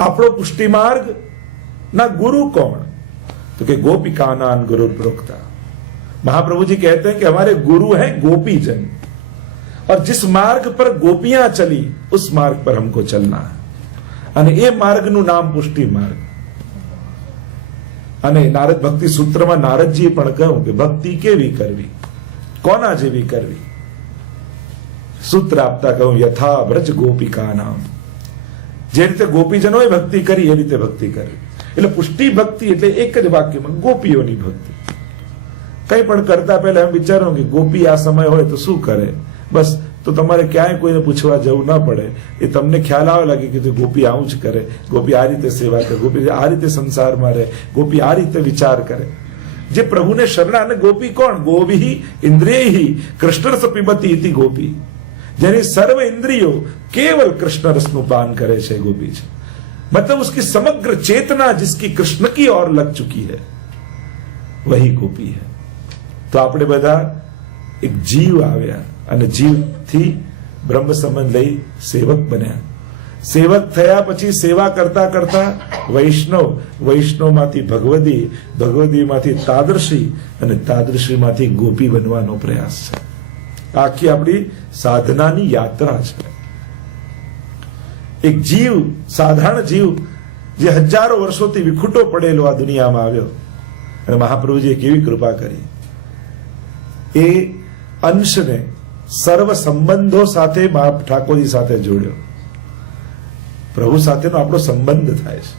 આપણો પુષ્ટિ मार्ग ना गुरु कौन? तो कि गोपिका नान गुरु प्रोक्ता। महाप्रभु जी कहते हैं कि हमारे गुरु हैं गोपी जन, और जिस मार्ग पर गोपियां चली उस मार्ग पर हमको चलना है। અને એ માર્ગનું નામ પુષ્ટિ માર્ગ। અને નારદ ભક્તિ સૂત્રમાં નારદજીએ પણ કહ્યું કે ભક્તિ કેવી કરવી, કોના જેવી કરવી? સૂત્ર આપતા કહ્યું યથા વ્રજ ગોપિકા નામ, જે રીતે ગોપીજનોએ ભક્તિ કરી એ રીતે ભક્તિ કરવી। એટલે પુષ્ટિ ભક્તિ એટલે એક જ વાક્યમાં ગોપીઓની ભક્તિ। કઈ પણ કરતા પહેલા એમ વિચારો કે ગોપી આ સમય હોય તો શું કરે, બસ તો તમારે ક્યાંય કોઈને પૂછવા જવું ના પડે, એ તમને ખ્યાલ આવે લાગે કે ગોપી આવું જ કરે, ગોપી આ રીતે સેવા કરે, ગોપી આ રીતે સંસારમાં રહે, ગોપી આ રીતે વિચાર કરે। જે પ્રભુને શરણા, અને ગોપી કોણ? ગોભી ઇન્દ્રિયૈ કૃષ્ણ રસ પીબતી ઇતિ ગોપી, જેની સર્વ इंद्रियों केवल कृष्ण रस નું पान करे છે गोपी છે। मतलब उसकी समग्र चेतना जिसकी कृष्ण की ओर लग चुकी है वही गोपी है। तो આપણે બધા એક જીવ આવ્યા અને જીવથી બ્રહ્મ સંબંધ લઈ સેવક બન્યા। સેવક થયા પછી સેવા કરતા કરતા વૈષ્ણવ, વૈષ્ણવમાંથી ભગવદી, ભગવદીમાંથી તાદર્શી અને તાદર્શીમાંથી ગોપી બનવાનો પ્રયાસ છે। આખી આપણી સાધનાની યાત્રા છે। એક જીવ, સાધારણ જીવ જે હજારો વર્ષોથી વિખૂટો પડેલો આ દુનિયામાં આવ્યો, અને મહાપ્રભુજીએ કેવી કૃપા કરી। એ અંશને સર્વ સંબંધો સાથે ઠાકોરજી સાથે જોડ્યો। પ્રભુ સાથેનો આપણો સંબંધ થાય છે।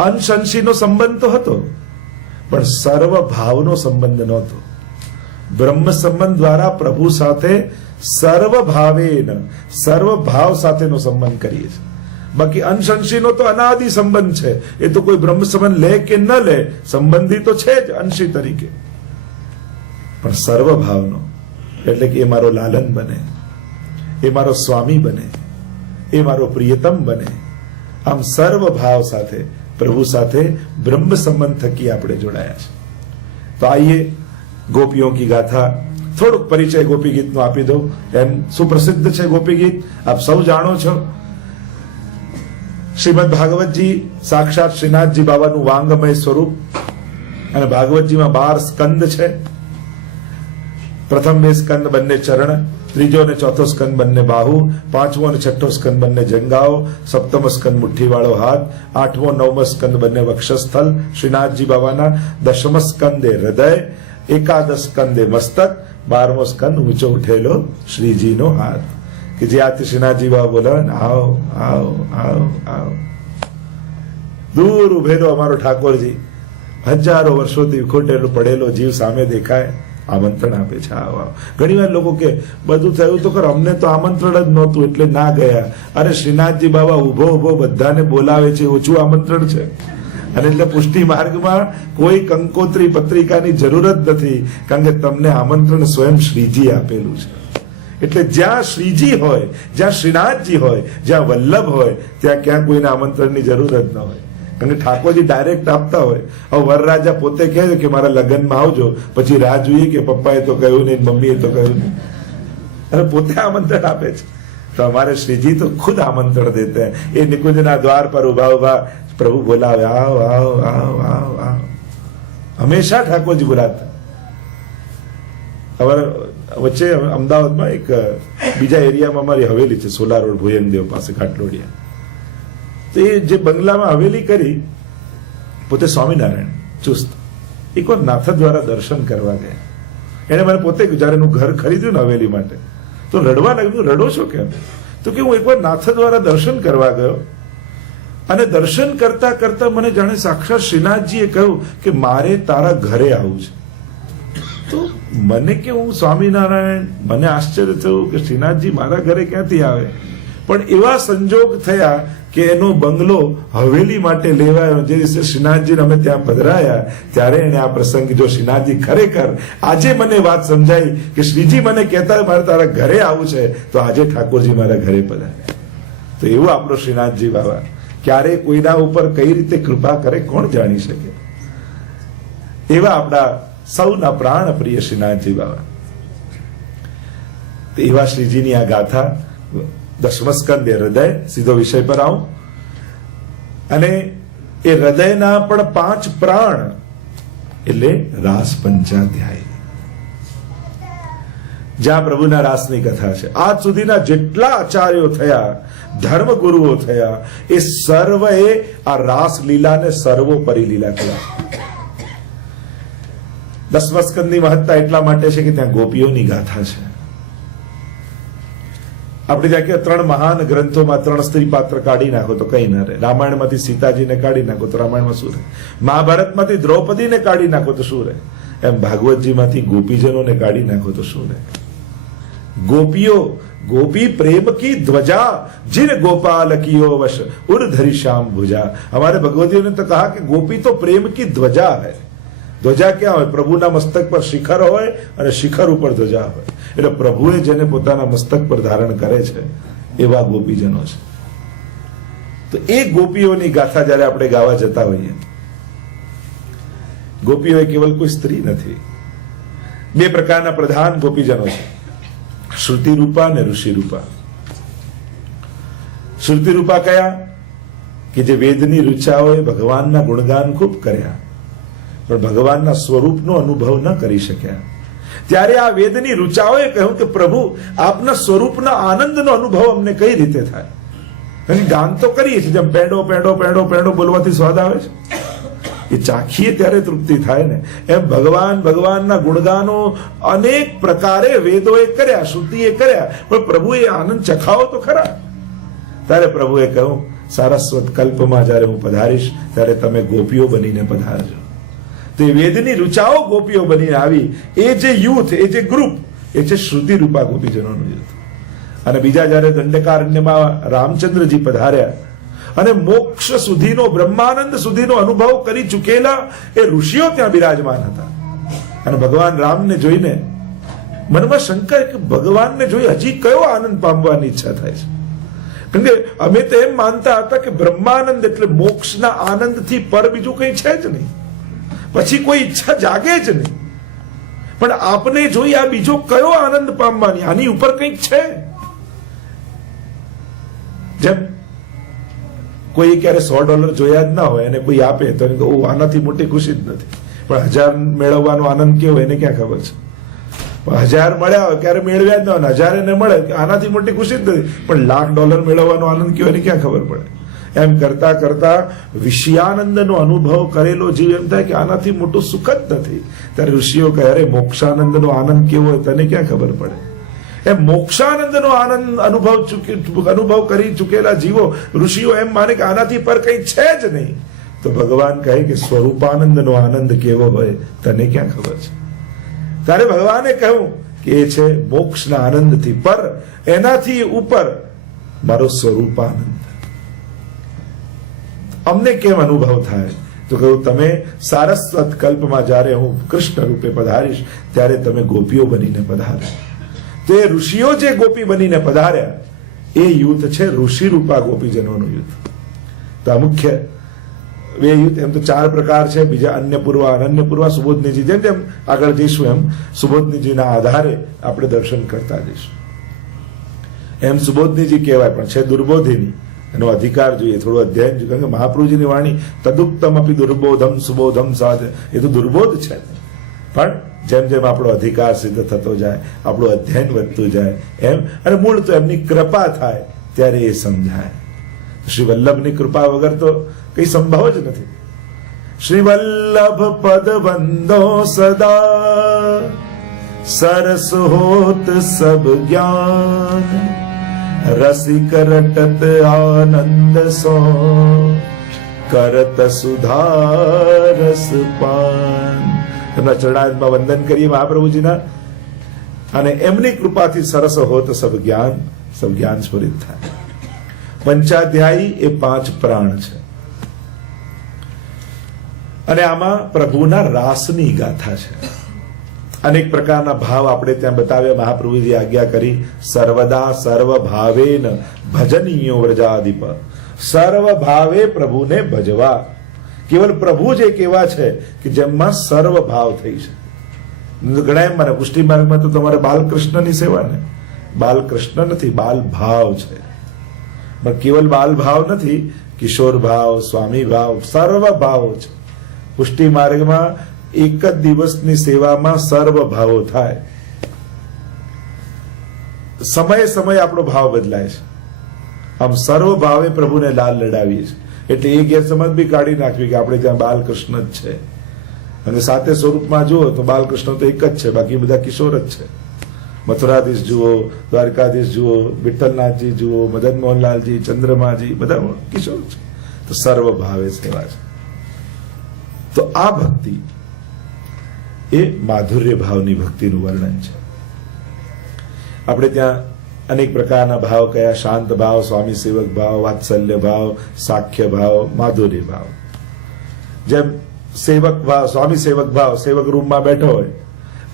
અંશ અંશીનો સંબંધ તો હતો, પણ સર્વ ભાવનો સંબંધ નહોતો। બ્રહ્મ સંબંધ દ્વારા પ્રભુ સાથે સર્વ ભાવેન, સર્વ ભાવ સાથેનો સંબંધ કરીએ છીએ। બાકી અંશ અંશીનો તો અનાદિ સંબંધ છે। એ તો કોઈ બ્રહ્મ સંબંધ લે કે ન લે, સંબંધી તો છે જ અંશી તરીકે, પણ સર્વ ભાવનો એટલે કે એ મારો લાલન બને, એ મારો સ્વામી બને, એ મારો પ્રિયતમ બને। આમ સર્વ ભાવ સાથે પ્રભુ સાથે બ્રહ્મ સંબંધ થકી આપણે જોડાયા છે। તો આइए गोपियों की गाथा, થોડુંક પરિચય ગોપી ગીતનો આપી દઉં। એમ સુપ્રસિદ્ધ છે ગોપી ગીત, આપ સૌ જાણો છો। શ્રીમદ ભાગવતજી સાક્ષાત શ્રીનાથજી બાબાનું વાંગમય સ્વરૂપ, અને ભાગવતજીમાં 12 સ્કંદ છે। પ્રથમ 2 સ્કંદ બંને ચરણ, ત્રીજો અને ચોથો સ્કંદ બંને બાહુ, પાંચમો અને છઠ્ઠો સ્કંદ બંને જંગાઓ, સપ્તમ સ્કંદ મુઠ્ઠીવાળો હાથ, આઠમો નવમો સ્કંદ બંને વક્ષસ્થલ શ્રીનાથજી બાબાના, દશમ સ્કંદે હૃદય, એકાદશ સ્કંદે મસ્તક, 12મો સ્કંદ ઊંચો ઉઠેલો શ્રીજીનો હાથ। કે જે આથી શ્રીનાથજી બાબા બોલે આવો આવો આવો આવો। દૂર ઉભેલો અમારો ઠાકોરજી, હજારો વર્ષોથી વિખોટેલો પડેલો જીવ સામે દેખાય, આમંત્રણ આપે છે, આવો આવો। ઘણી વાર લોકો કે બધું થયું તો કર, અમને તો આમંત્રણ જ નહોતું એટલે ના ગયા। અરે શ્રીનાથજી બાબા ઉભો ઉભો બધાને બોલાવે છે, ઓછું આમંત્રણ છે। અને એટલે પુષ્ટિ માર્ગમાં કોઈ કંકોત્રી પત્રિકાની જરૂર જ નથી, કારણ કે તમને આમંત્રણ સ્વયં શ્રીજી આપેલું છે। એટલે જ્યાં શ્રીજી હોય, જ્યાં શ્રીનાથજી હોય, જ્યાં વલ્લભ હોય, ત્યાં ક્યાં કોઈને આમંત્રણની જરૂર જ ન હોય, કારણ કે ઠાકોરજી ડાયરેક્ટ આપતા હોય। હવે વરરાજા પોતે કહે છે કે મારા લગ્નમાં આવજો, પછી રાહ જોઈએ કે પપ્પાએ તો કહ્યું નહીં, મમ્મીએ તો કહ્યું નહીં, અને પોતે આમંત્રણ આપે છે। તો અમારે શ્રીજી તો ખુદ આમંત્રણ દેતે हैं। એ નિકુંજના દ્વાર પર ઉભા ઉભા प्रभु बोलावे आओ आओ आओ आओ आओ, हमेशा ठाकोरजी बोलाता। हमारे वच्चे अमदावादમાં એક બીજા એરિયામાં અમારી હવેલી છે, સોલા રોડ ભુયંગદેવ પાસે ઘાટલોડિયા। તો એ જે બંગલામાં હવેલી કરી, પોતે સ્વામિનારાયણ ચુસ્ત, એકવાર નાથ દ્વારા દર્શન કરવા ગયા। એને મને પોતે જ્યારે એનું ઘર ખરીદ્યું ને હવેલી માટે, તો રડવા લાગ્યું। રડો છો કેમ? તો કે હું એકવાર નાથ દ્વારા દર્શન કરવા ગયો, અને દર્શન કરતા કરતા મને જાણે સાક્ષાત શ્રીનાથજીએ કહ્યું કે મારે તારા ઘરે આવવું છે। તો મને કે હું સ્વામિનારાયણ, મને આશ્ચર્ય થયું કે શ્રીનાથજી મારા ઘરે ક્યાંથી આવે? પણ એવા સંજોગ થયા કે એનો બંગલો હવેલી માટે લેવાયો। જે દિવસે શ્રીનાથજીને અમે ત્યાં પધરાયા, ત્યારે એને આ પ્રસંગ કીધો। શ્રીનાથજી ખરેખર આજે મને વાત સમજાઈ કે શ્રીજી મને કહેતા મારે તારા ઘરે આવવું છે, તો આજે ઠાકોરજી મારા ઘરે પધાર્યા। તો એવું આપણો શ્રીનાથજી બાબા ક્યારે કોઈના ઉપર કઈ રીતે કૃપા કરે કોણ જાણી શકે। એવા આપણા સૌના પ્રાણ પ્રિય શ્રીનાથજી બાબા। એવા શ્રીજીની આ ગાથા, દશમ સ્કંદે હૃદય, સીધો વિષય પર આવું। અને એ હૃદયના પણ 5 પ્રાણ એટલે રાસ પંચાધ્યાય, જ્યાં પ્રભુના રાસની કથા છે. આજ સુધીના જેટલા આચાર્યો થયા, ધર્મગુરુઓ થયા, એ સર્વએ આ રાસ લીલાને સર્વોપરી લીલા કહેવાય. 10મા સ્કંદની મહત્તા એટલા માટે છે કે ત્યાં ગોપીઓની ગાથા છે. આપણે ત્યાં કે 3 મહાન ગ્રંથોમાં 3 સ્ત્રી પાત્ર કાઢી નાખો તો કઈ ના રહે. રામાયણમાંથી સીતાજીને કાઢી નાખો તો રામાયણમાં શું રહે? મહાભારતમાંથી દ્રૌપદીને કાઢી નાખો તો શું રહે? એમ ભાગવતજીમાંથી ગોપીજનોને કાઢી નાખો તો શું રહે? गोपियों गोपी प्रेम की ध्वजा जिन गोपाल कियो वश उर धरी श्याम भुजा. हमारे भगवतियों ने तो कहा कि गोपी तो प्रेम की ध्वजा है. ध्वजा क्या હોય? પ્રભુના મસ્તક પર શિખર હોય અને શિખર ઉપર ધ્વજા હોય. એટલે પ્રભુએ જેને પોતાના મસ્તક પર ધારણ કરે છે એવા ગોપીજનો છે. તો એ ગોપીઓની ગાથા જ્યારે આપણે ગાવા જતા હોઈએ, ગોપીઓ એ કેવલ કોઈ સ્ત્રી નથી. 2 પ્રકારના પ્રધાન ગોપીજનો છે, શ્રુતિ રૂપા અને ઋષિ રૂપા. શ્રુતિ રૂપા કયા? કે જે વેદની ઋચાઓએ ભગવાનના ગુણગાન ખૂબ કર્યા પણ ભગવાનના સ્વરૂપનો અનુભવ ન કરી શક્યા. ત્યારે આ વેદની ઋચાઓએ કહ્યું કે પ્રભુ આપના સ્વરૂપના આનંદનો અનુભવ અમને કઈ રીતે થાય? અને ગાન તો કરીએ છીએ, જેમ પેડો પેડો પેડો પેડો બોલવાથી સ્વાદ આવે છે, એ ચાખીએ ત્યારે તૃપ્તિ થાય ને, એમ ભગવાનના ગુણગાનો અનેક પ્રકારે વેદોએ કર્યા, શ્રુતિએ કર્યા, પણ પ્રભુએ આનંદ ચખાવો તો ખરા. ત્યારે પ્રભુએ કહ્યું સારસ્વત કલ્પમાં જ્યારે હું પધારીશ ત્યારે તમે ગોપીઓ બનીને પધારજો. તો એ વેદની ઋચાઓ ગોપીઓ બનીને આવી. એ જે યુથ, એ જે ગ્રુપ, એ છે શ્રુતિ રૂપા ગોપીજનોનું યુથ. અને બીજા જ્યારે દંડકારણ્યમાં રામચંદ્રજી પધાર્યા અને મોક્ષ સુધીનો, બ્રહ્માનંદ સુધીનો અનુભવ કરી ચૂકેલા એ ઋષિઓ ત્યાં બિરાજમાન હતા. અને ભગવાન રામને જોઈને મનમાં શંકા કે ભગવાનને જોઈ હજી કયો આનંદ પામવાની ઈચ્છા થાય છે? કારણ કે અમે તો એમ માનતા હતા કે બ્રહ્માનંદ એટલે મોક્ષના આનંદથી પર બીજું કંઈ છે જ નહીં, પછી કોઈ ઈચ્છા જાગે જ નહીં. પણ આપને જોઈ આ બીજો કયો આનંદ પામવાની, આની ઉપર કંઈક છે. જેમ કોઈ ક્યારે $100 જોયા જ ના હોય અને કોઈ આપે તો આનાથી મોટી ખુશી જ નથી. પણ 1000 મેળવવાનો આનંદ કેવો એને ક્યાં ખબર છે? 1000 મળ્યા હોય ક્યારે મેળવ્યા જ ના હોય, 1000 એને મળે આનાથી મોટી ખુશી જ નથી. પણ $1,00,000 મેળવવાનો આનંદ કેવો એને ક્યાં ખબર પડે? એમ કરતા કરતા વિષયાનંદનો અનુભવ કરેલો જીવ એમ થાય કે આનાથી મોટું સુખ જ નથી. ત્યારે ઋષિઓ કહે અરે મોક્ષાનંદનો આનંદ કેવો હોય તને ક્યાં ખબર પડે? એમ મોક્ષાનંદનો આનંદ અનુભવ કરી ચૂકેલા જીવો, ઋષિઓ એમ માને કે આનાથી પર કંઈ છે જ નહીં. તો ભગવાન કહે કે સ્વરૂપાનંદનો આનંદ કેવો હોય તને ક્યાં ખબર છે? ત્યારે ભગવાને કહ્યું કે એ છે મોક્ષના આનંદથી પર, એનાથી ઉપર મારો સ્વરૂપાનંદ. અમને કેમ અનુભવ થાય? તો કહ્યું તમે સારસ્વત કલ્પમાં જ્યારે હું કૃષ્ણ રૂપે પધારીશ ત્યારે તમે ગોપીઓ બનીને પધારો. તે ઋષિઓ જે ગોપી બનીને પધાર્યા એ યુથ છે ઋષિ રૂપા ગોપીજનોનું યુથ. તો આ મુખ્ય 2 યુથ. એમ તો 4 પ્રકાર છે, બીજા અન્યપૂર્વા, અનન્યપૂર્વા, સુબોધનીજી. જેમ જેમ આગળ જઈશું એમ સુબોધનીજીના આધારે આપણે દર્શન કરતા જઈશું. એમ સુબોધનીજી કહેવાય પણ છે દુર્બોધિની. એનો અધિકાર જોઈએ, થોડું અધ્યયન જોઈએ. કારણ કે મહાપ્રભુજીની વાણી તદુક્તમ અપી દુર્બોધમ સુબોધમ સાધ, એ તો દુર્બોધ છે. પણ જેમ જેમ આપણો અધિકાર સિદ્ધ થતો જાય, આપણું અધ્યયન વધતું જાય એમ, અને મૂળ તો એમની કૃપા થાય ત્યારે એ સમજાય. શ્રી વલ્લભની કૃપા વગર તો કઈ સંભવ જ નથી. શ્રી વલ્લભ પદ વંદો સદા સરસ હોત સબ જ્ઞાન રસિક રટત આનંદ સો કરત સુધારસ પાન. એમના ચરણારવિંદમાં વંદન કરીએ મહાપ્રભુજીના, અને એમની કૃપાથી સરસ હોત સબ જ્ઞાન સ્ફુરિત થાય. પંચાધ્યાયી એ 5 પ્રાણ છે. અને આમાં પ્રભુના રાસની ગાથા છે. અનેક પ્રકારના ભાવ આપણે ત્યાં બતાવ્યા. મહાપ્રભુજી આજ્ઞા કરી સર્વદા સર્વ ભાવેન ભજનીયો વ્રજાધિપ. સર્વ ભાવે પ્રભુને ભજવા. કેવલ પ્રભુ જ એક એવા છે કે જેમમાં સર્વ ભાવ થઈ છે. ઘણા એમ મને પુષ્ટિ માર્ગમાં તો તમારે બાલકૃષ્ણની સેવા ને, બાલકૃષ્ણ નથી, બાલ ભાવ છે. પણ કેવલ બાલ ભાવ નથી, કિશોર ભાવ, સ્વામી ભાવ, સર્વ ભાવો છે. પુષ્ટિ માર્ગમાં એક જ દિવસની સેવામાં સર્વ ભાવો થાય. સમયે સમયે આપણો ભાવ બદલાય છે. આમ સર્વ ભાવે પ્રભુને લાલ લડાવીએ છીએ. એટલે એ ગેરસમજ બી કાઢી નાખવી કે આપણે ત્યાં બાલકૃષ્ણ જ છે, અને સાથે સ્વરૂપમાં જુઓ તો બાલકૃષ્ણ તો એક જ છે, બાકી બધા કિશોર જ છે. મથુરાધીશ જુઓ, દ્વારકાધીશ જુઓ, વિઠ્ઠલનાથજી જુઓ, મદન મોહનલાલજી, ચંદ્રમાજી, બધા કિશોર છે. તો સર્વ ભાવે સેવા છે. તો આ ભક્તિ એ માધુર્ય ભાવની ભક્તિનું વર્ણન છે. આપણે ત્યાં અનેક પ્રકારના ભાવ કયા: શાંત ભાવ, સ્વામી સેવક ભાવ, વાત્સલ્ય ભાવ, સાખ્ય ભાવ, માધુર્ય ભાવ. જેમ સેવક ભાવ, સ્વામી સેવક ભાવ, સેવક રૂમમાં બેઠો હોય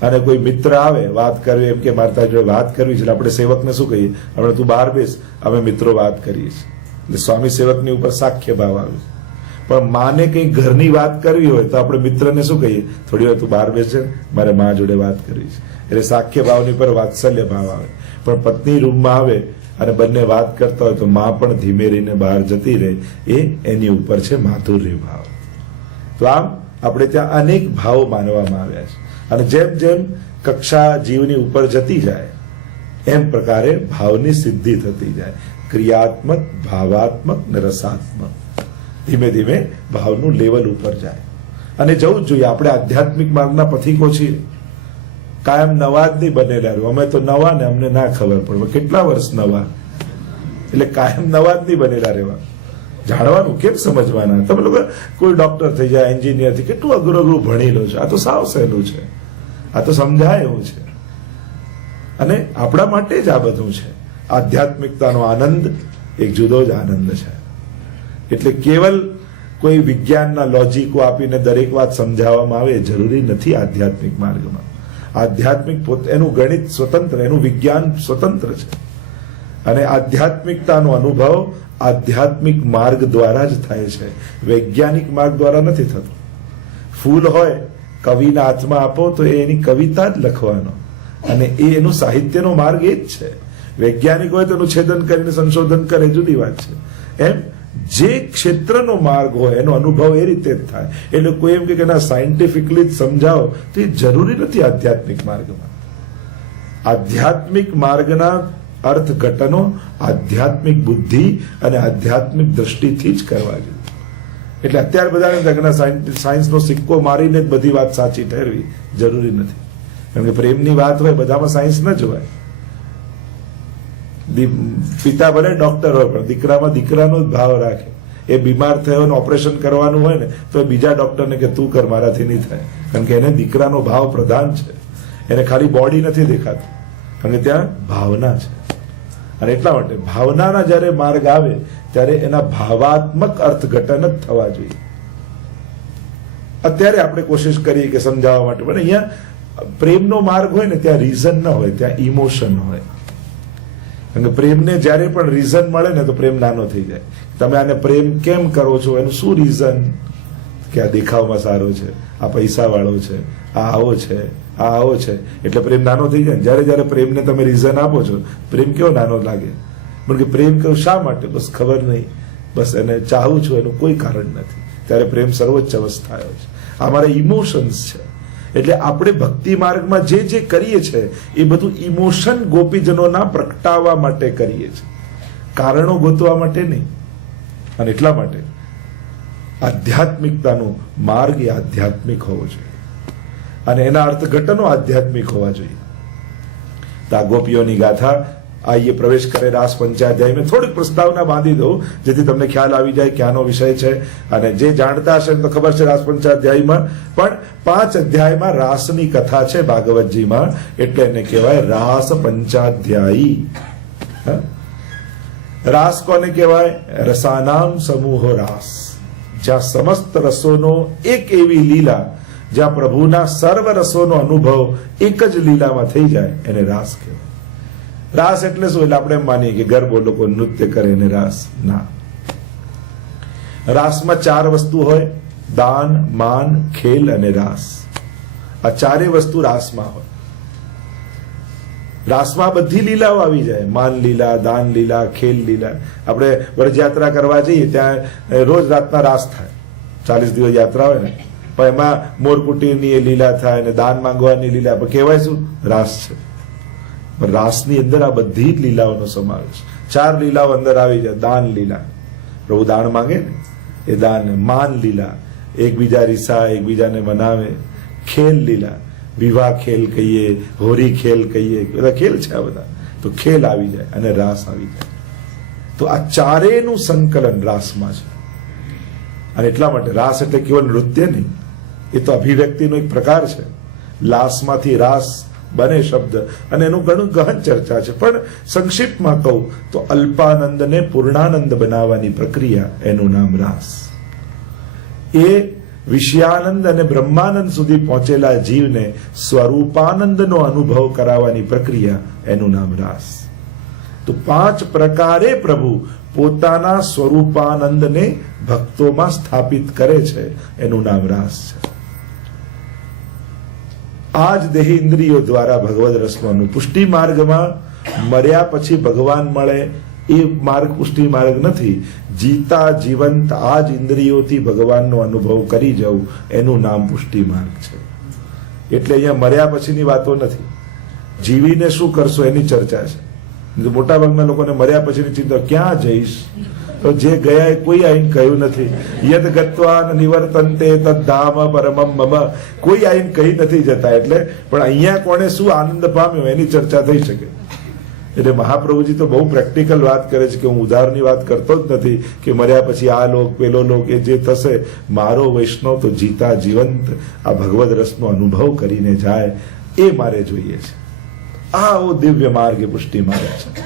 અને કોઈ મિત્ર આવે વાત કરવી, એમ કે મારે તારી જોડે વાત કરવી છે, એટલે આપણે સેવકને શું કહીએ? આપણે તું બહાર બેસ, અમે મિત્રો વાત કરીએ છીએ. એટલે સ્વામી સેવકની ઉપર સાખ્ય ભાવ આવે. પણ માને કઈ ઘરની વાત કરવી હોય તો આપણે મિત્રને શું કહીએ? થોડી વાર તું બહાર બેસ, મારે મા જોડે વાત કરવી છે. એટલે સાખ્ય ભાવની પર વાત્સલ્ય ભાવ આવે. પણ પત્ની રૂમમાં આવે અને બંને વાત કરતા હોય તો મા પણ ધીમે રહીને બહાર જતી રહે, એ એની ઉપર છે માધુર્ય ભાવ. તો આમ આપણે ત્યાં અનેક ભાવો માનવામાં આવ્યા છે. અને જેમ જેમ કક્ષા જીવની ઉપર જતી જાય એમ પ્રકારે ભાવની સિદ્ધિ થતી જાય. ક્રિયાત્મક, ભાવાત્મક ને રસાત્મક. ધીમે ધીમે ભાવનું લેવલ ઉપર જાય. અને જવું જ જોઈએ. આપણે આધ્યાત્મિક માર્ગના પથિકો છીએ. કાયમ નવા જ નહીં બનેલા રહ્યું. અમે તો નવા ને અમને ના ખબર પડે. કેટલા વર્ષ નવા? એટલે કાયમ નવા જ નહીં બનેલા રહેવા. જાણવાનું કેમ સમજવાના? તમે લોકો કોઈ ડોક્ટર થઈ જાય, એન્જિનિયર થી, કેટલું અઘરું અઘરું ભણી લો છો. આ તો સાવ સહેલું છે. આ તો સમજાય એવું છે. અને આપણા માટે જ આ બધું છે. આધ્યાત્મિકતાનો આનંદ એક જુદો જ આનંદ છે. એટલે કેવલ કોઈ વિજ્ઞાનના લોજિકો આપીને દરેક વાત સમજાવવામાં આવે જરૂરી નથી. આધ્યાત્મિક માર્ગમાં આધ્યાત્મિક એનું ગણિત સ્વતંત્ર, એનું વિજ્ઞાન સ્વતંત્ર છે. અને આધ્યાત્મિકતાનો અનુભવ આધ્યાત્મિક માર્ગ દ્વારા જ થાય છે, વૈજ્ઞાનિક માર્ગ દ્વારા નથી થતો. ફૂલ હોય, કવિના હાથમાં આપો તો એની કવિતા જ લખવાનો, અને એ એનું સાહિત્યનો માર્ગ એ જ છે. વૈજ્ઞાનિક હોય તો એનું છેદન કરીને સંશોધન કરે, જુદી વાત છે. એમ જે ક્ષેત્રનો માર્ગ હોય એનો અનુભવ એ રીતે જ થાય. એટલે કોઈ એમ કે ના સાયન્ટિફિકલી જ સમજાવો તો એ જરૂરી નથી. આધ્યાત્મિક માર્ગમાં આધ્યાત્મિક માર્ગના અર્થઘટનો આધ્યાત્મિક બુદ્ધિ અને આધ્યાત્મિક દ્રષ્ટિથી જ કરવા જોઈએ. એટલે અત્યારે બધા સાયન્સનો સિક્કો મારીને જ બધી વાત સાચી ઠેરવી જરૂરી નથી. કારણ કે પ્રેમની વાત હોય બધામાં સાયન્સ ન જોવાય. પિતા ભલે ડોક્ટર હોય પણ દીકરામાં દીકરાનો જ ભાવ રાખે. એ બીમાર થયો ને ઓપરેશન કરવાનું હોય ને તો બીજા ડોક્ટરને કે તું કર, મારાથી નહીં થાય. કારણ કે એને દીકરાનો ભાવ પ્રધાન છે. એને ખાલી બોડી નથી દેખાતું, કારણ કે ત્યાં ભાવના છે. અને એટલા માટે ભાવનાના જયારે માર્ગ આવે ત્યારે એના ભાવાત્મક અર્થઘટન જ થવા જોઈએ. અત્યારે આપણે કોશિશ કરીએ કે સમજાવવા માટે, પણ અહીંયા પ્રેમનો માર્ગ હોય ને ત્યાં રીઝન ન હોય, ત્યાં ઇમોશન હોય. કારણ કે પ્રેમને જયારે પણ રીઝન મળે ને તો પ્રેમ નાનો થઈ જાય. તમે આને પ્રેમ કેમ કરો છો, એનું શું રીઝન? કે આ દેખાવમાં સારો છે, આ પૈસા વાળો છે, આ આવો છે, આ આવો છે, એટલે પ્રેમ નાનો થઈ જાય. જયારે જયારે પ્રેમને તમે રીઝન આપો છો, પ્રેમ કેવો નાનો લાગે. પણ કે પ્રેમ કહું શા માટે? બસ ખબર નહીં, બસ એને ચાહું છું, એનું કોઈ કારણ નથી. ત્યારે પ્રેમ સર્વોચ્ચ અવસ્થાયો છે. આ મારા ઇમોશન્સ છે. એટલે આપણે ભક્તિ માર્ગમાં જે જે કરીએ છીએ એ બધું ઇમોશન ગોપીજનોના પ્રગટાવવા માટે કરીએ છીએ, કારણો ગોતવા માટે નહીં. અને એટલા માટે આધ્યાત્મિકતાનો માર્ગ એ આધ્યાત્મિક હોવો જોઈએ અને એના અર્થઘટનો આધ્યાત્મિક હોવા જોઈએ. તો આ ગોપીઓની ગાથા આઈએ પ્રવેશ કરે રાસ પંચાધ્યાય મેં થોડીક પ્રસ્તાવના બાંધી દઉં જેથી તમને ખ્યાલ આવી જાય ક્યાંનો વિષય છે. અને જે જાણતા હશે તો ખબર છે રાસ પંચાધ્યાયમાં પણ 5 અધ્યાયમાં રાસની કથા છે ભાગવતજીમાં, એટલે એને કહેવાય રાસ પંચાધ્યાયી. રાસ કોને કહેવાય? રસાનામ સમૂહો રાસ. જ્યાં સમસ્ત રસોનો એક એવી લીલા, જ્યાં પ્રભુના સર્વ રસોનો અનુભવ એક જ લીલામાં થઈ જાય એને રાસ કહેવાય. રાસ એટલે શું? એટલે આપણે એમ માનીએ કે ગરબો લોકો નૃત્ય કરે એને રાસ. ના, રાસમાં 4 વસ્તુ હોય: દાન, માન, ખેલ અને રાસ. આ 4 વસ્તુ રાસમાં હોય. રાસમાં બધી લીલાઓ આવી જાય, માન લીલા, દાન લીલા, ખેલ લીલા. આપણે વ્રજયાત્રા કરવા જઈએ ત્યાં રોજ રાતના રાસ થાય, 40 દિવસ યાત્રા હોય ને, પણ એમાં મોરકુટીની એ લીલા થાય ને દાન માંગવાની લીલા, પણ કહેવાય શું? રાસ છે. પણ રાસની અંદર આ બધી જ લીલાઓનો સમાવેશ. 4 લીલાઓ અંદર આવી જાય. દાન લીલા, પ્રભુ દાન માંગે ને એ દાન. માન લીલા, એકબીજા રીસા, એકબીજાને મનાવે. ખેલ લીલા, વિવાહ ખેલ કહીએ, હોરી ખેલ કહીએ, બધા ખેલ છે આ બધા. તો ખેલ આવી જાય અને રાસ આવી જાય. તો આ ચારેયનું સંકલન રાસમાં છે. અને એટલા માટે રાસ એટલે કેવલ નૃત્ય નહીં, એ તો અભિવ્યક્તિનો એક પ્રકાર છે. લાસમાંથી રાસ બને શબ્દ, અને એનું ઘણું ગહન ચર્ચા છે. પણ સંક્ષિપ્તમાં કહું તો અલ્પાનંદને પૂર્ણાનંદ બનાવવાની પ્રક્રિયા, એનું નામ રાસ. એ વિષયાનંદ અને બ્રહ્માનંદ સુધી પહોંચેલા જીવને સ્વરૂપાનંદનો અનુભવ કરાવવાની પ્રક્રિયા, એનું નામ રાસ. તો 5 પ્રકારે પ્રભુ પોતાના સ્વરૂપાનંદને ભક્તોમાં સ્થાપિત કરે છે, એનું નામ રાસ છે. આ જ દેહી ઇન્દ્રિયો દ્વારા ભગવદ રસનું પુષ્ટિ માર્ગમાં મર્યા પછી ભગવાન મળે એ માર્ગ પુષ્ટિ માર્ગ નથી. જીતા જીવંત આ જ ઇન્દ્રિયોથી ભગવાનનો અનુભવ કરી જવું, એનું નામ પુષ્ટિ માર્ગ છે. એટલે અહીંયા મર્યા પછીની વાતો નથી, જીવીને શું કરશો એની ચર્ચા છે. મોટા ભાગના લોકોને મર્યા પછીની ચિંતા, ક્યાં જઈશ? તો જે ગયા કોઈ આઈને કહ્યું નથી. યદ ગત્વા નિવર્તન્તે તદ્ધામ પરમમ મમ, કોઈ આઈને કહી નથી જતા. એટલે પણ અહીંયા કોણે શું આનંદ પામ્યો એની ચર્ચા થઈ શકે. એટલે મહાપ્રભુજી તો બહુ પ્રેક્ટિકલ વાત કરે છે કે હું ઉદાહરણની વાત કરતો જ નથી કે મર્યા પછી આ લોક પેલો લોક એ જે થશે. મારો વૈષ્ણવ તો જીતા જીવંત આ ભગવદ રસનો અનુભવ કરીને જાય, એ મારે જોઈએ છે. આવો દિવ્ય માર્ગ એ પુષ્ટિ માર્ગ છે.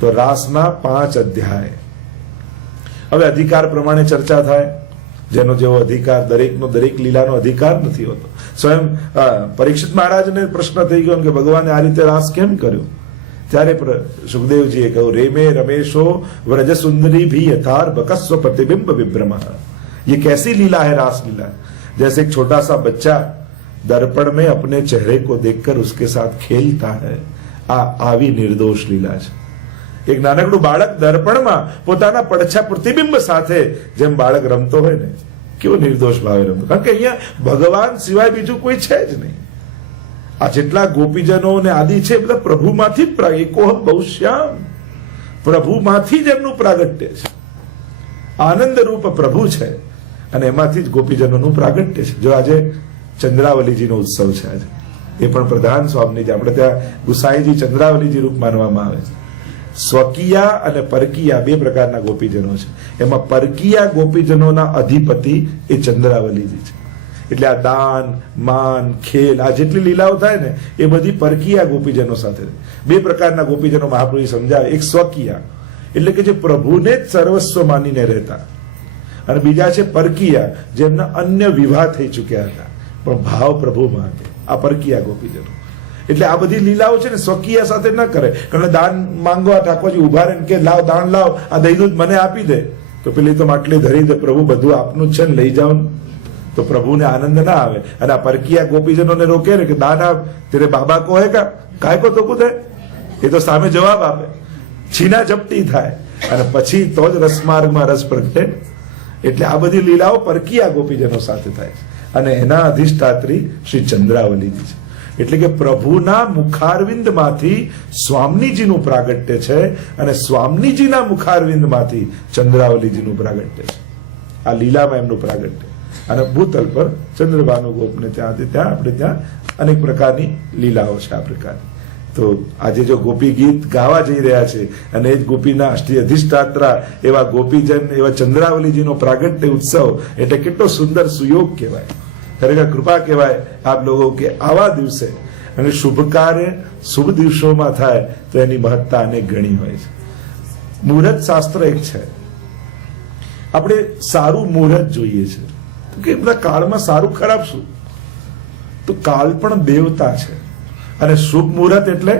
તો રાસના 5 અધ્યાય. હવે અધિકાર પ્રમાણે ચર્ચા થાય. જેનો જેવો અધિકાર, દરેકનો દરેક લીલાનો અધિકાર નથી હોતો. સ્વયં પરીક્ષિત મહારાજને પ્રશ્ન થઈ ગયો કે ભગવાને આ રીતે રાસ કેમ કર્યો? ત્યારે સુખદેવજીએ કહ્યું, રેમે રમેશો વ્રજ सुंदरी भी यथार बकस्व प्रतिबिंब विभ्रम. ये कैसी लीला है रास लीला? जैसे एक छोटा सा बच्चा दर्पण में अपने चेहरे को देखकर उसके साथ खेलता है, આ આવી નિર્દોષ લીલા છે. એક નાનકડું બાળક દર્પણમાં પોતાના પડછા પ્રતિબિંબ સાથે જેમ બાળક રમતો હોય ને, કેવો નિર્દોષ ભાવે રમતો. કારણ કે અહીંયા ભગવાન સિવાય બીજું કોઈ છે જ નહીં. આ જેટલા ગોપીજનો ને આદિ છે બધા પ્રભુમાંથી જ એકોહમ બહુશ્યામ, પ્રભુમાંથી જ એમનું પ્રાગટ્ય છે. આનંદ રૂપ પ્રભુ છે અને એમાંથી જ ગોપીજનોનું પ્રાગટ્ય છે. જો આજે ચંદ્રાવલીજીનો ઉત્સવ છે, આજે એ પણ પ્રધાન સ્વામી છે. આપણે ત્યાં ગુસાઈજી ચંદ્રાવલીજી રૂપ માનવામાં આવે છે. સ્વકીયા અને પરકીયા 2 પ્રકારના ગોપીજનો છે. એમાં પરકીયા ગોપીજનોના અધિપતિ એ ચંદ્રાવલીજી છે. એટલે આ દાન, માન, ખેલ, આ જેટલી લીલાઓ થાય ને એ બધી પરકીયા ગોપીજનો સાથે. 2 પ્રકારના ગોપીજનો મહાપ્રભુ સમજાવે. એક સ્વકીયા એટલે કે જે પ્રભુને જ સર્વસ્વ માનીને રહેતા, અને બીજા છે પરકીયા જેમના અન્ય વિવાહ થઈ ચુક્યા હતા પણ ભાવ પ્રભુમાં હતા. આ પરકીયા ગોપીજનો. એટલે આ બધી લીલાઓ છે ને સ્વકીયા સાથે ન કરે. કારણ દાન માંગવા ઠાકોરજી ઉભા રહીને કે લાવ દાન લાવ, આ દઈ દૂધ મને આપી દે, તો પેલી તો માટલી ધરી દે, પ્રભુ બધું આપનું જ છે ને લઈ જાઓ, તો પ્રભુને આનંદ ના આવે. અને આ પરકીયા ગોપીજનોને રોકે ને કે દાન આપ, તેરે બાબા કો હે કા કાય કો તો કુદે, એ તો સામે જવાબ આપે, છીના ઝપટી થાય અને પછી તો જ રસમાર્ગમાં રસ પ્રગટે. એટલે આ બધી લીલાઓ પરકીયા ગોપીજનો સાથે થાય અને એના અધિષ્ઠાત્રી શ્રી ચંદ્રાવલીજી છે. એટલે કે પ્રભુના મુખારવિંદમાંથી સ્વામીજીનું પ્રાગટ્ય છે અને સ્વામીજીના મુખારવિંદમાંથી ચંદ્રાવલીજીનું પ્રાગટ્ય છે. આ લીલામાં એમનું પ્રાગટ્ય. અને ભૂતલ પર ચંદ્રભાનુ ગોપને ત્યાંથી ત્યાં આપણે ત્યાં અનેક પ્રકારની લીલાઓ છે. આ પ્રકારની તો આજે જો ગોપી ગીત ગાવા જઈ રહ્યા છે અને એ જ ગોપીના અષ્ટી અધિષ્ઠાત્રા એવા ગોપીજન એવા ચંદ્રાવલીજીનો પ્રાગટ્ય ઉત્સવ એટલે કેટલો સુંદર સુયોગ કહેવાય, ખરેખર કૃપા કહેવાય આપ લોકો કે આવા દિવસે અને શુભ કાર્ય શુભ દિવસોમાં થાય તો એની મહત્તા અનેક ગણી હોય છે. મુહૂર્ત શાસ્ત્ર એક છે. આપણે સારું મુહૂર્ત જોઈએ છે તો કે બધા કાળમાં સારું ખરાબ શું? તો કાળ પણ દેવતા છે અને શુભ મુહૂર્ત એટલે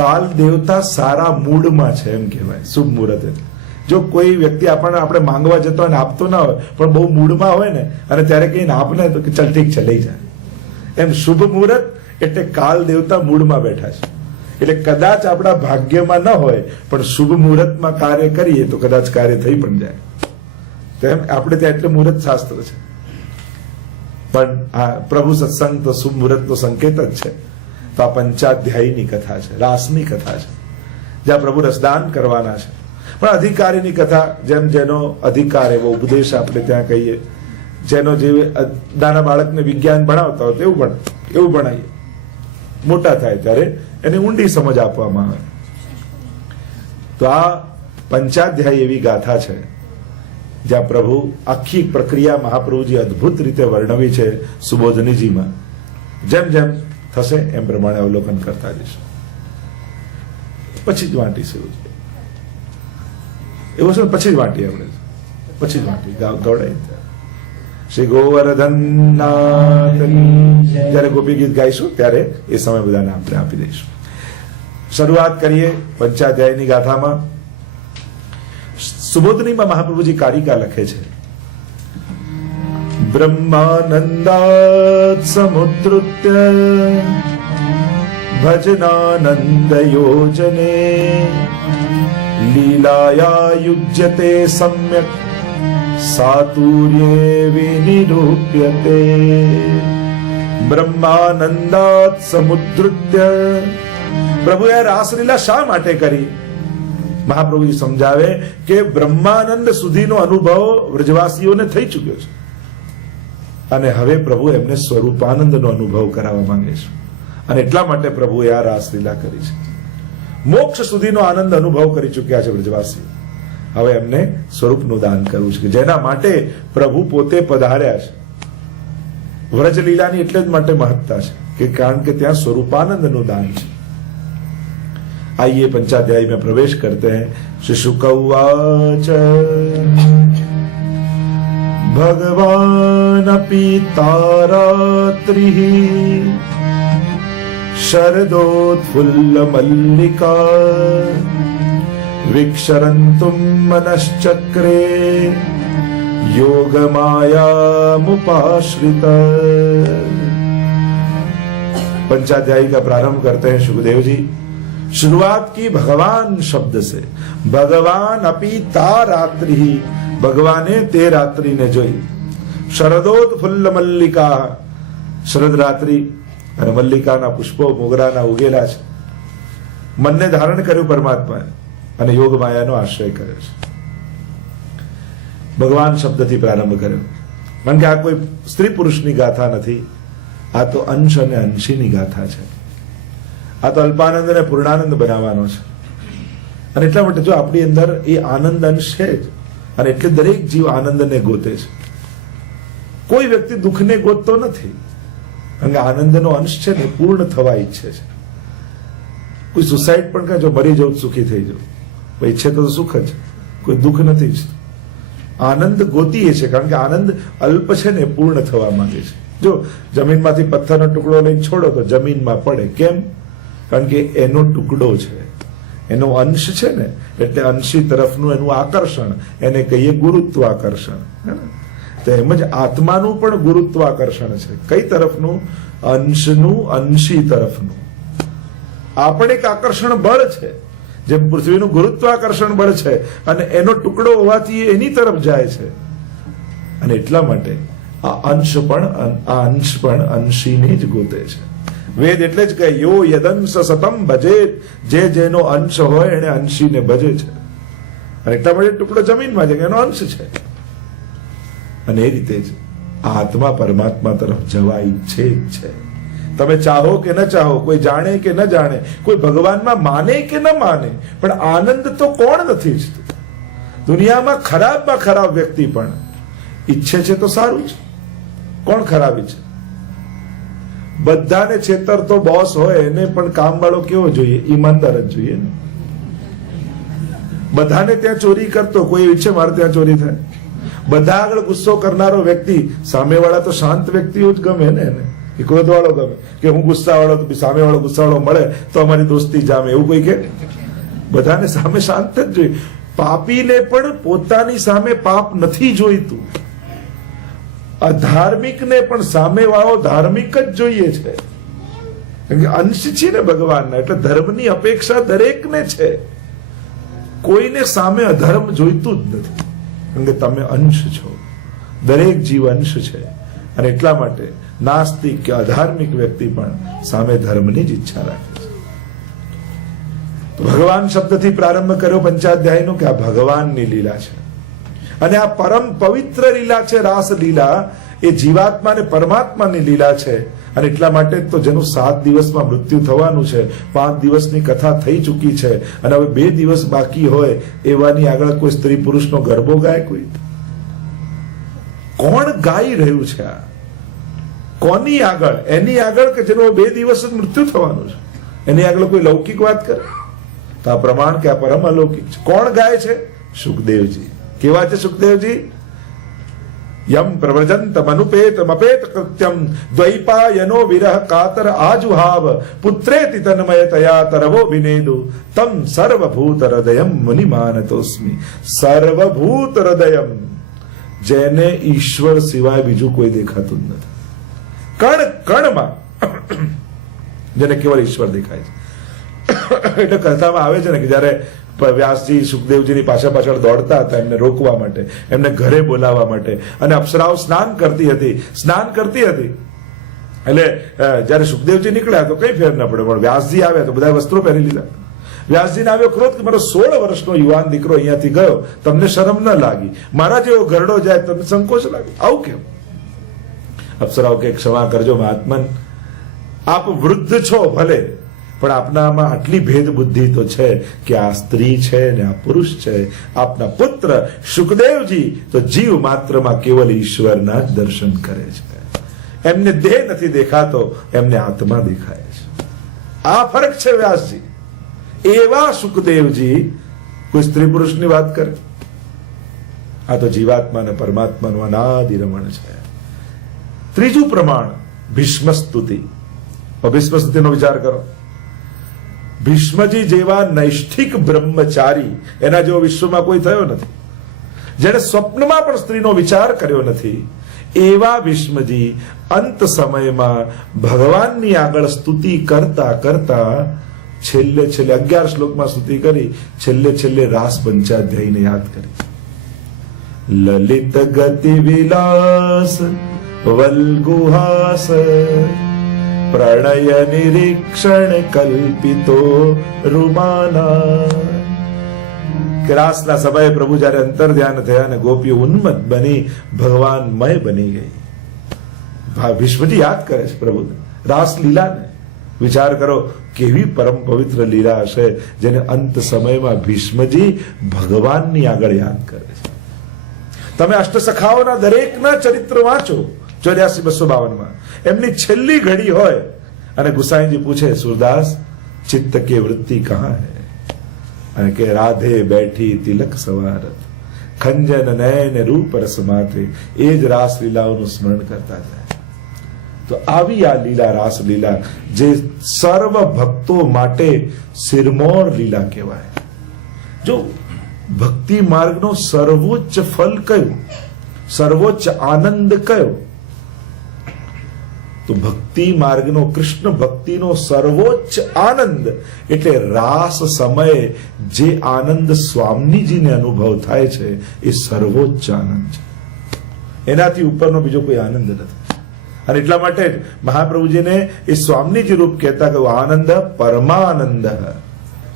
કાલ દેવતા સારા મૂડમાં છે એમ કહેવાય. શુભ મુહૂર્ત એટલે જો કોઈ વ્યક્તિ આપણે માંગવા જતો હોય ને આપતો ના હોય પણ બહુ મૂડમાં હોય ને અને ત્યારે કહીને આપને તો કે ચલ ઠીક છે લઈ જાય, એમ શુભ મુહૂર્ત એટલે કાલ દેવતા મૂળમાં બેઠા છે. એટલે કદાચ આપણા ભાગ્યમાં ન હોય પણ શુભ મુહૂર્તમાં કાર્ય કરીએ તો કદાચ કાર્ય થઈ પણ જાય. તેમ આપણે ત્યાં એટલે મુહૂર્ત શાસ્ત્ર છે. પણ આ પ્રભુ સત્સંગ તો શુભ મુહૂર્તનો સંકેત જ છે. તો આ પંચાધ્યાયીની કથા છે, રાસની કથા છે, જ્યાં પ્રભુ રસદાન કરવાના છે. પણ અધિકારીની કથા, જેમ જેનો અધિકાર એવો ઉપદેશ આપણે ત્યાં કહીએ. જેનો જે નાના બાળકને વિજ્ઞાન ભણાવતા હોય એવું ભણાવીએ. મોટા થાય ત્યારે એને ઊંડી સમજ આપવામાં આવે. તો આ પંચાધ્યાયી એવી ગાથા છે જ્યાં પ્રભુ આખી પ્રક્રિયા મહાપ્રભુજી અદભુત રીતે વર્ણવી છે સુબોધનીજીમાં. જેમ જેમ થશે એમ પ્રમાણે અવલોકન કરતા જઈશું. પછી જ વાંટીશું એવું છે. પછી જ વાંટીએ આપણે, પછી જ વાંટી ગવડાઈ. શ્રી ગોવર્ધનનાથની જયારે ગોપી ગીત ગાઈશું ત્યારે એ સમય બધાને આપણે આપી દઈશું. શરૂઆત કરીએ પંચાધ્યાયની ગાથામાં. સુબોધનીમાં મહાપ્રભુજી કારિકા લખે છે. બ્રહ્માનંદાત સમુદ્રુત્ય ભજનાનંદ યોજને લીલાયા યુજ્યતે સમ્યક સાતુર્યે વિનિરૂપ્યતે. બ્રહ્માનંદાત સમુદ્રુત્ય. પ્રભુએ રાસલીલા શા માટે કરી? મહાપ્રભુજી સમજાવે કે બ્રહ્માનંદ સુધીનો અનુભવ વ્રજવાસીઓને થઈ ચુક્યો છે અને હવે પ્રભુ એમને સ્વરૂપાનંદનો અનુભવ કરાવવા માંગે છે. અને એટલા માટે પ્રભુએ આ રાસલીલા કરી છે. મોક્ષ સુધીનો આનંદ અનુભવ કરી ચુક્યા છે વ્રજવાસીઓ. હવે એમને સ્વરૂપનું દાન કરવું છે, જેના માટે પ્રભુ પોતે પધાર્યા છે. વ્રજલીલાની એટલે જ માટે મહત્તા છે કે કારણ કે ત્યાં સ્વરૂપાનંદનું દાન છે. आइए पंचाध्यायी में प्रवेश करते हैं. श्री शुक उवाच भगवान अपि तारात्रिः शरदोत्फुल्ल मल्लिका विक्षरन्तुं मनश्चक्रे योगमायामुपाश्रित. पंचाध्यायी का प्रारंभ करते हैं सुखदेव जी. शुरुआत की भगवान शब्द से. भगवान अपि ता रात्रि, भगवाने ते रात्रि ने જોઈ. શરદોત્ફુલ્લ મલ્લિકા, શરદ રાત્રિ અને મલ્લિકાના પુષ્પો મોગરાના ઉગેલા છે. મનને ધારણ કર્યું પરમાત્માએ અને યોગ માયાનો આશ્રય કર્યો છે. ભગવાન શબ્દથી પ્રારંભ કર્યો કારણ કે આ કોઈ સ્ત્રી પુરુષની ગાથા નથી. આ તો અંશ અને અંશીની ગાથા છે. આ તો અલ્પાનંદ અને પૂર્ણાનંદ બનાવવાનો છે. અને એટલા માટે જો આપણી અંદર એ આનંદ અંશ છે જ, અને એટલે દરેક જીવ આનંદને ગોતે છે. કોઈ વ્યક્તિ દુઃખને ગોતતો નથી કારણ કે આનંદનો અંશ છે ને પૂર્ણ થવા ઈચ્છે છે. કોઈ સુસાઇડ પણ કહે જો મરી જવું સુખી થઈ જવું, કોઈ ઈચ્છે તો સુખ જ, કોઈ દુઃખ નથી ઈચ્છતું. આનંદ ગોતીએ છે કારણ કે આનંદ અલ્પ છે ને પૂર્ણ થવા માંગે છે. જો જમીનમાંથી પથ્થરનો ટુકડો લઈને છોડો તો જમીનમાં પડે. કેમ? કારણ કે એનો ટુકડો છે, એનો અંશ છે ને, એટલે અંશી તરફનું એનું આકર્ષણ એને કહીએ ગુરુત્વાકર્ષણ. તો એમ જ આત્માનું પણ ગુરુત્વાકર્ષણ છે. કઈ તરફનું? અંશનું, અંશી તરફનું. આ પણ એક આકર્ષણ બળ છે, જેમ પૃથ્વીનું ગુરુત્વાકર્ષણ બળ છે અને એનો ટુકડો હોવાથી એની તરફ જાય છે. અને એટલા માટે આ અંશ પણ અંશીને જ ગોતે છે. વેદ એટલે જ કહે યો યદંશ સતમ ભજેત, જે જેનો અંશ હોય એને અંશીને ભજે છે. અને એટલા માટે ટુકડો જમીનમાં છે કે એનો અંશ છે. અને એ રીતે જ આત્મા પરમાત્મા તરફ જવા ઈચ્છે જ છે. તમે ચાહો કે ન ચાહો, કોઈ જાણે કે ન જાણે, કોઈ ભગવાનમાં માને કે ન માને, પણ આનંદ તો કોણ નથી ઈચ્છતું? દુનિયામાં ખરાબમાં ખરાબ વ્યક્તિ પણ ઈચ્છે છે તો સારું છે. કોણ ખરાબ ઈચ્છે? બધાને છેતરતો બોસ હોય એને પણ કામવાળો કેવો જોઈએ? ઈમાનદાર જ જોઈએ ને. બધાને ત્યાં ચોરી કરતો કોઈ ઈચ્છે મારે ત્યાં ચોરી થાય? બધા આગળ ગુસ્સો કરનારો વ્યક્તિ, સામેવાળા તો શાંત વ્યક્તિઓ જ ગમે ને એને. ક્રોધ વાળો ગમે કે હું ગુસ્સા વાળો, સામે વાળો ગુસ્સા વાળો મળે તો અમારી દોસ્તી જામે, એવું કોઈ કે? બધાને સામે શાંત જ જોઈએ. પાપીને પણ પોતાની સામે પાપ નથી જોઈતું. અધાર્મિકને પણ સામે વાળો ધાર્મિક જ જોઈએ છે. કારણ કે અંશ છે ને ભગવાનના, એટલે ધર્મની અપેક્ષા દરેકને છે. કોઈને સામે અધર્મ જોઈતું જ નથી, કારણ કે તમે અંશ છો. દરેક જીવ અંશ છે, અને એટલા માટે નાસ્તિક કે અધાર્મિક વ્યક્તિ પણ સામે ધર્મની જ ઈચ્છા રાખે છે. ભગવાન શબ્દથી પ્રારંભ કર્યો પંચાધ્યાયનો કે આ ભગવાનની લીલા છે, અને આ પરમ પવિત્ર લીલા છે. રાસ લીલા એ જીવાત્મા અને પરમાત્માની લીલા છે. અને એટલા માટે તો જેનું 7 દિવસમાં મૃત્યુ થવાનું છે, 5 દિવસની કથા થઈ ચૂકી છે, અને હવે 2 દિવસ બાકી હોય એવાની આગળ કોઈ સ્ત્રી પુરુષનો ગરબો ગાય? કોઈ કોણ ગાઈ રહ્યું છે? આ કોની આગળ? એની આગળ કે જેનું 2 દિવસ જ મૃત્યુ થવાનું છે, એની આગળ કોઈ લૌકિક વાત કરે? તો આ પ્રમાણ કે આ પરમ અલૌકિક છે. કોણ ગાય છે? સુખદેવજી. કેવા છે સુખદેવજી? યમ પ્રવ્રજંત મનુપેત મપેત કૃત્યમ દ્વૈપાયનો વિરહ કાતર આજુહાવ પુત્રેતિ તન્મયતયા તરવો વિનેદુ તમ સર્વભૂત હૃદયમ મુનિમાનતોસ્મિ. સર્વભૂત હૃદયમ, જેને ઈશ્વર સિવાય બીજું કોઈ દેખાતું જ નથી. કણ કણમાં જેને કેવળ ઈશ્વર દેખાય છે. એટલે કથામાં આવે છે ને કે જયારે વ્યાસજી સુખદેવજીની પાછળ દોડતા હતા એમને રોકવા માટે, એમને ઘરે બોલાવવા માટે, અને અપ્સરાઓ સ્નાન કરતી હતી. એટલે જયારે સુખદેવજી નીકળ્યા તો કઈ ફેર ન પડે, પણ વ્યાસજી આવ્યા તો બધા વસ્ત્રો પહેરી લીધા. વ્યાસજીને આવ્યો ક્રોધ કે મારો 16 વર્ષનો યુવાન દીકરો અહીંયાથી ગયો, તમને શરમ ન લાગી? મારા જેવો ઘરડો જાય તમને સંકોચ લાગે? આવું કેમ? અપ્સરાઓ કે ક્ષમા કરજો મહાત્મન, આપ વૃદ્ધ છો ભલે, પણ આપનામાં આટલી ભેદ બુદ્ધિ તો છે કે આ સ્ત્રી છે ને આ પુરુષ છે. આપના પુત્ર સુખદેવજી તો જીવ માત્રમાં કેવલ ઈશ્વરના જ દર્શન કરે છે. એમને દેહ નથી દેખાતો, એમને આત્મા દેખાય છે. આ ફરક છે વ્યાસજી. એવા સુખદેવજી કોઈ સ્ત્રી પુરુષની વાત કરે? આ તો જીવાત્મા અને પરમાત્માનું અનાદિ રમણ છે. ત્રીજું પ્રમાણ ભીષ્મ સ્તુતિ. ભીષ્મ સ્તુતિનો વિચાર કરો. ભીષ્મજી જેવા નૈષ્ઠિક બ્રહ્મચારી એના જેવો વિશ્વમાં કોઈ થયો નથી, જેને સ્વપ્નમાં પણ સ્ત્રીનો વિચાર કર્યો નથી. એવા ભીષ્મજી અંત સમયમાં ભગવાનની આગળ સ્તુતિ કરતા કરતા છેલ્લે 11 શ્લોકમાં સ્તુતિ કરી, છેલ્લે રાસ પંચાધ્યાયને યાદ કરી. લલિત ગતિ વિલાસ વલ્ગુહાસ પ્રણય નિરીક્ષણ કલ્પિતો રૂમાના. કે રાસના સમયે પ્રભુ જયારે અંતર ધ્યાન થયા અને ગોપીઓ ઉન્મત્ત બની ભગવાનમય બની ગઈ. ભીષ્મજી યાદ કરે છે પ્રભુને, રાસ લીલાને. વિચાર કરો કેવી પરમ પવિત્ર લીલા હશે જેને અંત સમયમાં ભીષ્મજી ભગવાનની આગળ યાદ કરે છે. તમે અષ્ટસખાઓના દરેકના ચરિત્ર વાંચો 84-252 એમની છેલ્લી ઘડી હોય અને ગુસાઈજી પૂછે, સુરદાસ ચિત્ત કે વૃત્તિ કહા હૈ? અને કે રાધે બેઠી તિલક સવારત ખંજન નયન રૂપ રસ માથે. એ જ રાસ લીલાઓનું સ્મરણ કરતા જાય. તો આવી આ લીલા, રાસ લીલા, જે સર્વ ભક્તો માટે સિરમોર લીલા કહેવાય. જો ભક્તિ માર્ગનો સર્વોચ્ચ ફલ કયું, સર્વોચ્ચ આનંદ કયો? તો ભક્તિ માર્ગનો, કૃષ્ણ ભક્તિનો સર્વોચ્ચ આનંદ એટલે રાસ સમયે જે આનંદ સ્વામીજીને અનુભવ થાય છે એ સર્વોચ્ચ આનંદ છે. એનાથી ઉપરનો બીજો કોઈ આનંદ નથી. અને એટલા માટે જ મહાપ્રભુજીને એ સ્વામીજી રૂપ કહેતા કે આનંદ પરમાનંદ,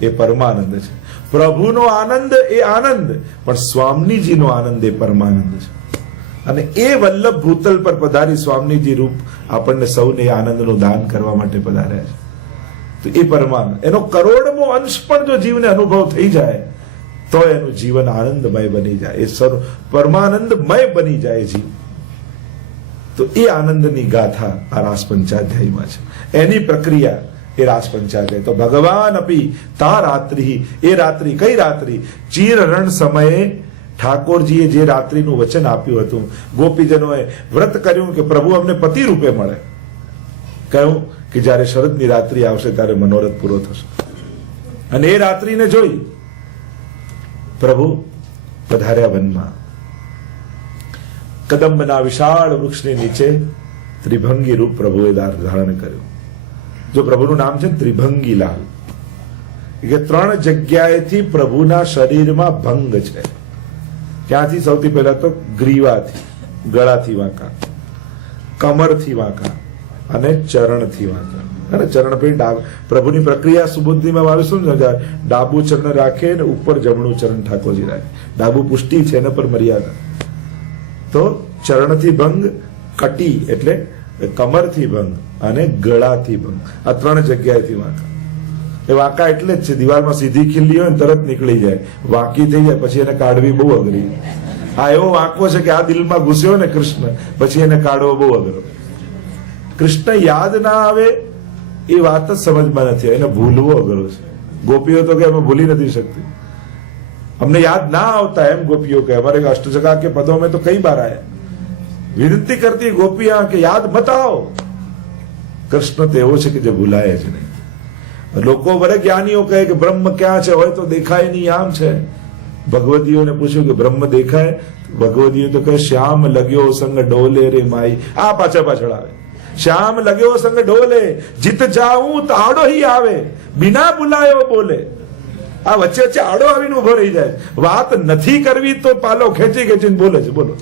એ પરમાનંદ છે. પ્રભુનો આનંદ એ આનંદ, પણ સ્વામીજીનો આનંદ એ પરમાનંદ છે. અને એ વલ્લભ ભૂતલ પર પધારી સ્વામીજી રૂપ આપણને સૌને આનંદનું દાન કરવા માટે પધાર્યા છે. તો એ પરમાનંદ, એનો કરોડમો અંશ પણ જો જીવને અનુભવ થઈ જાય તો એનું જીવન આનંદમય બની જાય, એ સર્વ પરમાનંદમય બની જાય જીવ. તો એ આનંદની ગાથા આ રાસ પંચાધ્યાયમાં છે. એની પ્રક્રિયા એ રાસ પંચાધ્યાય. તો ભગવાન અપી તા રાત્રિ, એ રાત્રિ કઈ રાત્રિ? ચીર રણ સમયે ઠાકોરજીએ જે રાત્રિનું વચન આપ્યું હતું, ગોપીજનોએ વ્રત કર્યું કે પ્રભુ અમને પતિ રૂપે મળે. કહ્યું કે જયારે શરદની રાત્રિ આવશે ત્યારે મનોરથ પૂરો થશે. અને એ રાત્રિને જોઈ પ્રભુ પધાર્યા વનમાં. કદંબના વિશાળ વૃક્ષની નીચે ત્રિભંગી રૂપ પ્રભુએ ધારણ કર્યું. જો પ્રભુનું નામ છે ત્રિભંગીલાલ, કે 3 જગ્યાએથી પ્રભુના શરીરમાં ભંગ છે. ક્યાંથી? સૌથી પહેલા તો ગ્રીવાથી, ગળાથી વાંકા, કમરથી વાંકા અને ચરણથી વાંકા. અને ચરણ પે પ્રભુની પ્રક્રિયા સુબુદ્ધિમાં આવે શું સમજાય? ડાબુ ચરણ રાખે ને ઉપર જમણું ચરણ ઠાકોરજી રાખે. ડાબુ પુષ્ટિ છે, એના પર મર્યાદા. તો ચરણથી ભંગ, કટી એટલે કમરથી ભંગ અને ગળાથી ભંગ, આ 3 જગ્યાએથી વાંકા. એ વાંકા એટલે જ છે, દિવાલમાં સીધી ખીલ્લી હોય ને તરત નીકળી જાય, વાંકી થઈ જાય પછી એને કાઢવી બહુ અઘરી. આ એવો વાંકો છે કે આ દિલમાં ઘૂસ્યો ને કૃષ્ણ, પછી એને કાઢવો બહુ અઘરો. કૃષ્ણ યાદ ના આવે એ વાત જ સમજમાં નથી, એને ભૂલવો અઘરો છે. ગોપીઓ તો કે અમે ભૂલી નથી શકતી, અમને યાદ ના આવતા, એમ ગોપીઓ કે અમારે અષ્ટજગા કે પદો में तो कई बार आया. વિનંતી કરતી ગોપિયા કે યાદ મત આવો. કૃષ્ણ તો એવો છે કે જે ભૂલાય જ નહીં. લોકો બરે જ્ઞાનીઓ કહે કે બ્રહ્મ ક્યાં છે, હોય તો દેખાય નહીં, આમ છે. ભગવદીઓને પૂછ્યું કે બ્રહ્મ દેખાય? ભગવદીઓ તો કહે શ્યામ લગ્યો સંગ ડોલે રે માઈ. આ પાછળ આવે, શ્યામ લગ્યો સંગ ડોલે, જીત જાઉં તો આડો હી આવે, બિના બુલાયો બોલે. આ વચ્ચે વચ્ચે આડો આવીને ઉભો રહી જાય. વાત નથી કરવી તો પાલો ખેંચી ખેંચીને બોલે છે. બોલો,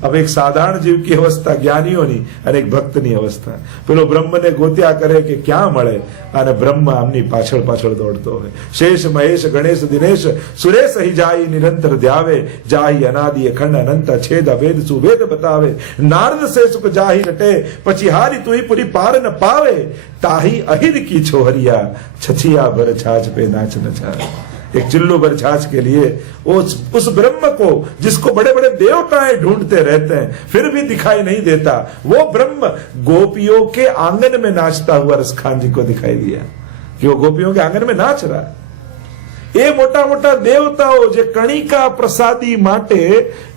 હવે એક સાધારણ જીવ की અવસ્થા જ્ઞાનીઓની અને એક ભક્તની અવસ્થા. પેલો બ્રહ્મને ગોત્યા કરે કે ક્યાં મળે, અને બ્રહ્મ આમની પાછળ પાછળ દોડતો હોય. શેષ મહેશ ગણેશ દિનેશ સુરેશ હી જાય નિરંતર ધ્યાવે, જાહી અનાદિ અખંડ અનંત છેદ અભેદ સુભેદ બતાવે. નારદ સે સુખ જાહી રટે, પછી હારી તુહી પૂરી પાર ન પાવે, તાહી અહિર की छोहरिया छछिया भर छाछ पे नाच नचावे. एक चिल्लू भर छाछ के लिए उस ब्रह्म को जिसको बड़े बड़े देवताएं ढूंढते रहते हैं फिर भी दिखाई नहीं देता, वो ब्रह्म गोपियों के आंगन में नाचता हुआ रसखान जी को दिखाई दिया कि वो गोपियों के आंगन में नाच रहा है. એ મોટા મોટા દેવતાઓ જે કણિકા પ્રસાદી માટે,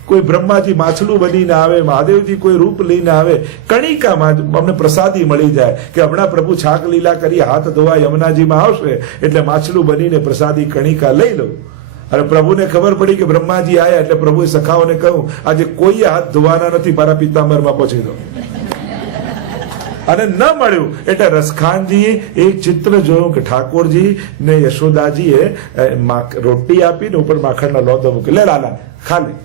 કોઈ બ્રહ્માજી માછલું બનીને આવે, મહાદેવજી કોઈ રૂપ લઈને આવે, કણિકામાં અમને પ્રસાદી મળી જાય કે હમણાં પ્રભુ છાક લીલા કરી હાથ ધોવા યમુનાજીમાં આવશે એટલે માછલું બનીને પ્રસાદી કણિકા લઈ લઉં. અને પ્રભુને ખબર પડી કે બ્રહ્માજી આયા એટલે પ્રભુએ સખાઓને કહ્યું આજે કોઈ હાથ ધોવાના નથી, મારા પિતાંબરમાં પહોંચી દો. અને ન મળ્યું એટલે રસખાનજીએ એક ચિત્ર જોયું કે ઠાકોરજી ને યશોદાજીએ રોટી આપીને ઉપર માખણના લોંદો મૂકી, લે લાલા ખા લે.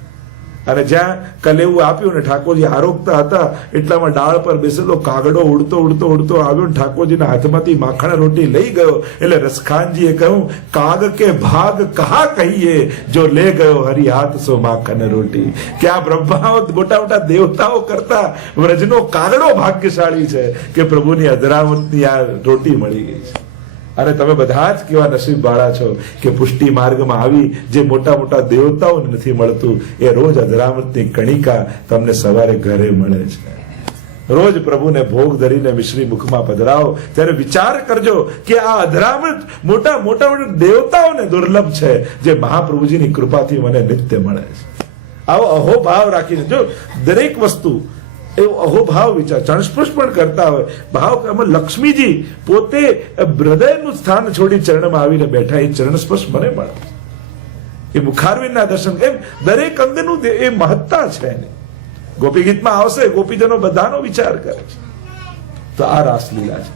અને જ્યાં કલેવું આપ્યું ને ઠાકોરજી આરોગતા હતા એટલામાં ડાળ પર બેસેલો કાગડો ઉડતો ઉડતો ઉડતો આવ્યો ને ઠાકોરજીના હાથમાંથી માખણ રોટી લઈ ગયો. એટલે રસખાનજીએ કહ્યું કાગ કે ભાગ કહા કહીએ, જો લે ગયો હરી હાથ સો માખણ રોટી. કે આ બ્રહ્માઓ મોટા મોટા દેવતાઓ કરતા વ્રજનો કાગડો ભાગ્યશાળી છે કે પ્રભુની અધરામતની આ રોટી મળી ગઈ છે. અને તમે બધા જ કેવા નસીબ વાળા છો કે પુષ્ટિ માર્ગમાં આવી જે મોટા મોટા દેવતાઓને નથી મળતું એ રોજ અધરામૃતની કણિકા તમને સવારે ઘરે મળે છે. રોજ પ્રભુને ભોગ ધરીને મિશ્રી મુખમાં પધરાવો ત્યારે વિચાર કરજો કે આ અધરામૃત મોટા મોટા દેવતાઓને દુર્લભ છે જે મહાપ્રભુજીની કૃપાથી મને નિત્ય મળે છે. આવો અહોભાવ રાખીને જો દરેક વસ્તુ એવો અહોભાવ વિચાર ચરણસ્પર્શ પણ કરતા હોય ભાવ. એમાં લક્ષ્મીજી પોતે હૃદયનું સ્થાન છોડી ચરણમાં આવીને બેઠા, એ ચરણસ્પર્શ મને મળે, એ મુખારવિંદના દર્શન, એમ દરેક અંગનું એ મહત્તા છે. ગોપી ગીતમાં આવશે, ગોપીજનો બધાનો વિચાર કરે છે. તો આ રાસલીલા છે.